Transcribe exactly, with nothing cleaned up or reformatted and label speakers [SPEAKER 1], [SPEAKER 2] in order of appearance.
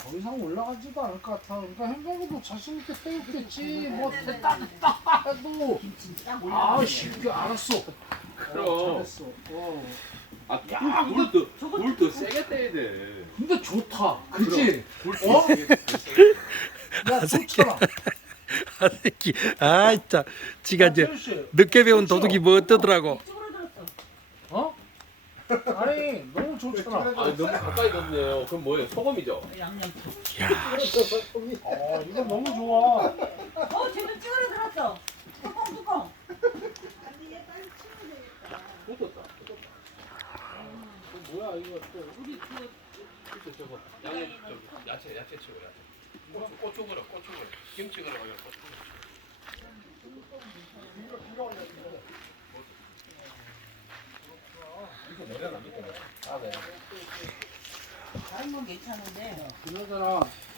[SPEAKER 1] 더 이상 올라가지도 않을 것 같아. 그러니까 현장도 자신 있게 빼겠지. 뭐 됐다 됐다 해도
[SPEAKER 2] 김치 딱
[SPEAKER 1] 아
[SPEAKER 2] 올려.
[SPEAKER 1] 쉽게 알았어.
[SPEAKER 3] 그럼.
[SPEAKER 1] 어, 잘했어. 어.
[SPEAKER 3] 아,
[SPEAKER 1] 야,
[SPEAKER 3] 물물더 세게 떼야 돼.
[SPEAKER 1] 근데 좋다. 그치?
[SPEAKER 3] 물더
[SPEAKER 1] 어?
[SPEAKER 3] 세게 세게.
[SPEAKER 1] 야 좋잖아.
[SPEAKER 4] 아 새끼 아 진짜 지가 이제
[SPEAKER 1] 태우 씨,
[SPEAKER 4] 늦게 배운
[SPEAKER 1] 좋죠?
[SPEAKER 4] 도둑이 뭐 어떠더라고.
[SPEAKER 2] 이쪽으로 들었어.
[SPEAKER 1] 어? 아니 너무 좋잖아.
[SPEAKER 3] 아, 너무 가까이 넣네요. 그럼 뭐예요? 소금이죠?
[SPEAKER 2] 양념.
[SPEAKER 1] 어 이거 너무 좋아.
[SPEAKER 2] 어, 쟤도 찌그러 들었어. 뚜껑 뚜껑.
[SPEAKER 3] 묻었다. 묻었다.
[SPEAKER 1] 그 뭐야 이거 또.
[SPEAKER 2] 우리 그
[SPEAKER 3] 그쵸, 저거 양념 저기 야채 야채 치고 야채. 고추 고추 그려 고추 그려 김치 그려 가지고 고추 그려. 이거 내려놔 밑에. 아 네.
[SPEAKER 2] 삶은 괜찮은데.
[SPEAKER 1] 그나저나